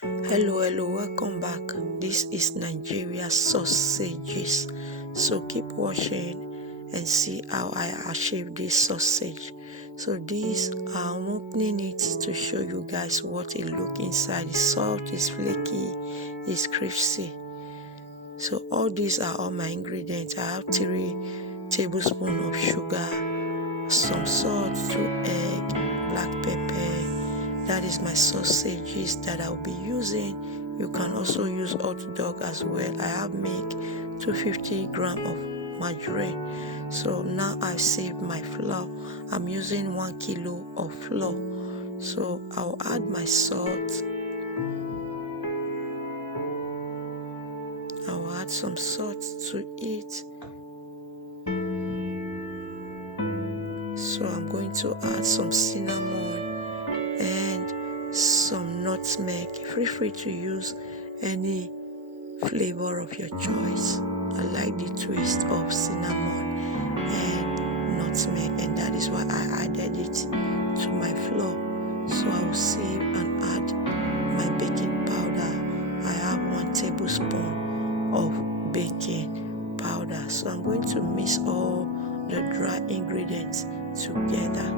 Hello, welcome back. This is Nigeria sausages. So keep watching and see how I achieve this sausage. So this I'm opening it to show you guys what it look inside. The salt is flaky, it's cripsy. So all these are all my ingredients. I have 3 tablespoons of sugar, some salt, 2 eggs, black pepper. That is my sausages that I'll be using. You can also use hot dog as well. I have make 250 grams of magerine. So now I saved my flour. I'm using 1 kilo of flour. So I'll add my salt. I'll add some salt to it. So I'm going to add some cinnamon and some nutmeg. Feel free to use any flavor of your choice. I like the twist of cinnamon and nutmeg, and that is why I added it to my flour. So I will sieve and add my baking powder. I have 1 tablespoon of baking powder. So I'm going to mix all the dry ingredients together.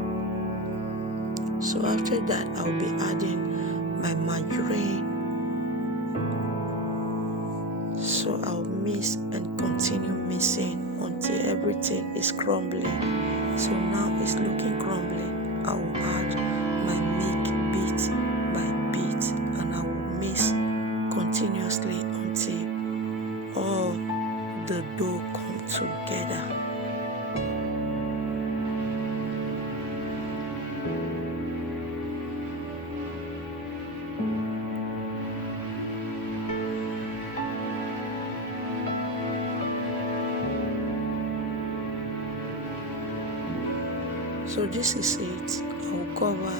So after that, I'll be adding my magarine. So I'll mix and continue mixing until everything is crumbling. So now it's looking crumbling. I will add my milk bit by bit, and I will mix continuously until all the dough come together. So this is it. I will cover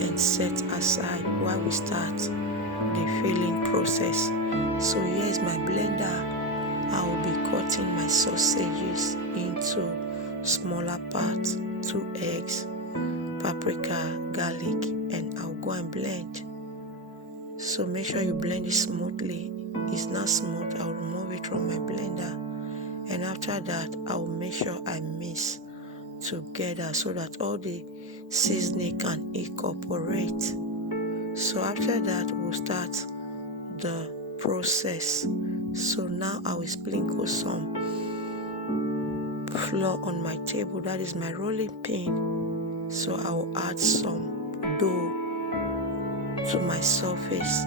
and set aside while we start the filling process. So here's my blender. I will be cutting my sausages into smaller parts, 2 eggs, paprika, garlic, and I'll go and blend. So make sure you blend it smoothly. It's not smooth, I'll remove it from my blender. And after that, I will make sure I mix together so that all the seasoning can incorporate. So after that, we'll start the process. So now I will sprinkle some flour on my table. That is my rolling pin. So I will add some dough to my surface.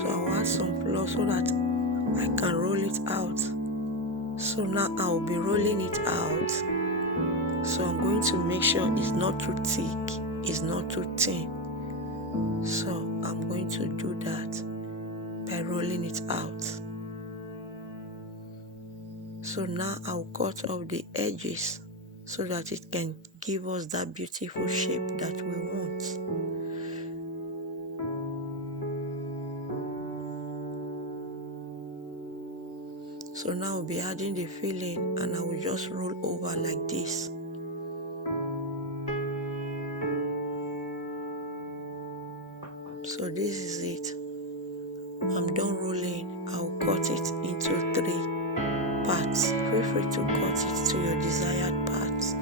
So I'll add some flour so that I can roll it out. So now I will be rolling it out. So I'm going to make sure it's not too thick, it's not too thin. So I'm going to do that by rolling it out. So now I'll cut off the edges so that it can give us that beautiful shape that we want. So now I'll be adding the filling, and I will just roll over like this. So this is it. I'm done rolling. I'll cut it into 3 parts. Feel free to cut it to your desired parts.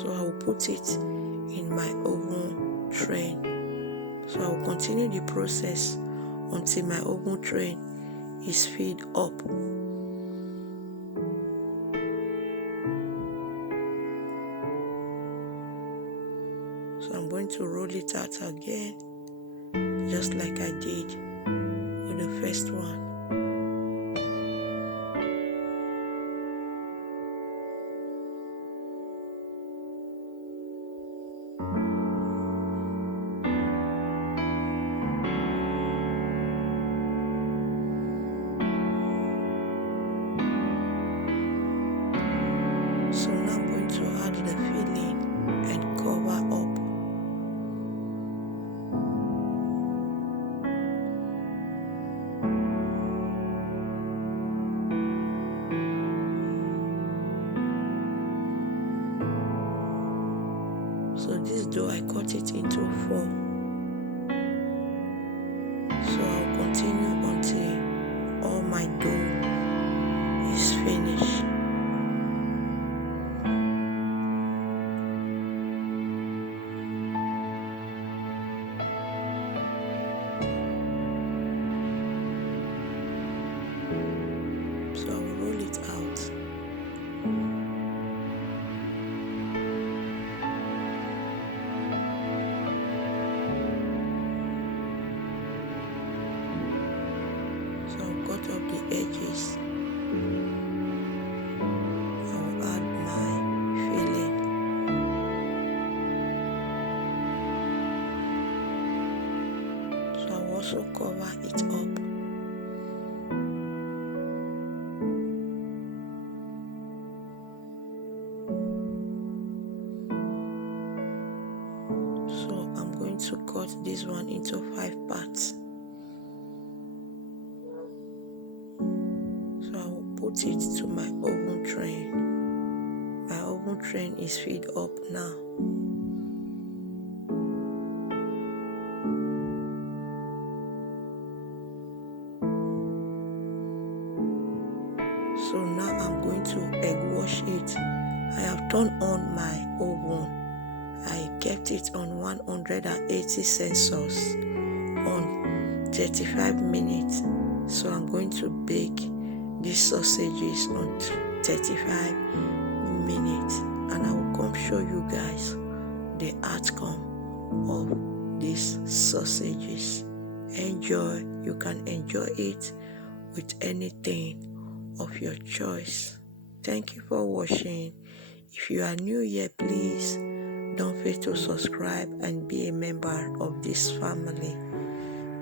So I will put it in my oven tray. So I will continue the process until my oven tray is filled up. So I'm going to roll it out again, just like I did with the first one. So now I'm going to add the filling and cover up. cut it into 4. So I'll continue until all my dough is finished. So I will roll it out. So I'll cut off the edges. I will add my filling. So I will also cover it up. So I'm going to cut this one into 5 parts. So I will put it to my oven train. My oven train is filled up now. So now I'm going to egg wash it. I have turned on my oven. I kept it on 180 census on 35 minutes. So I'm going to bake these sausages on 35 minutes, and I will come show you guys the outcome of these sausages. Enjoy. You can enjoy it with anything of your choice. Thank you for watching. If you are new here, please don't fail to subscribe and be a member of this family.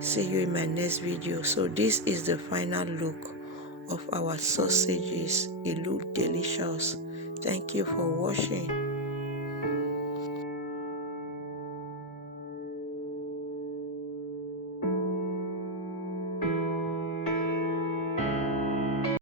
See you in my next video. So this is the final look of our sausages. It looks delicious. Thank you for watching.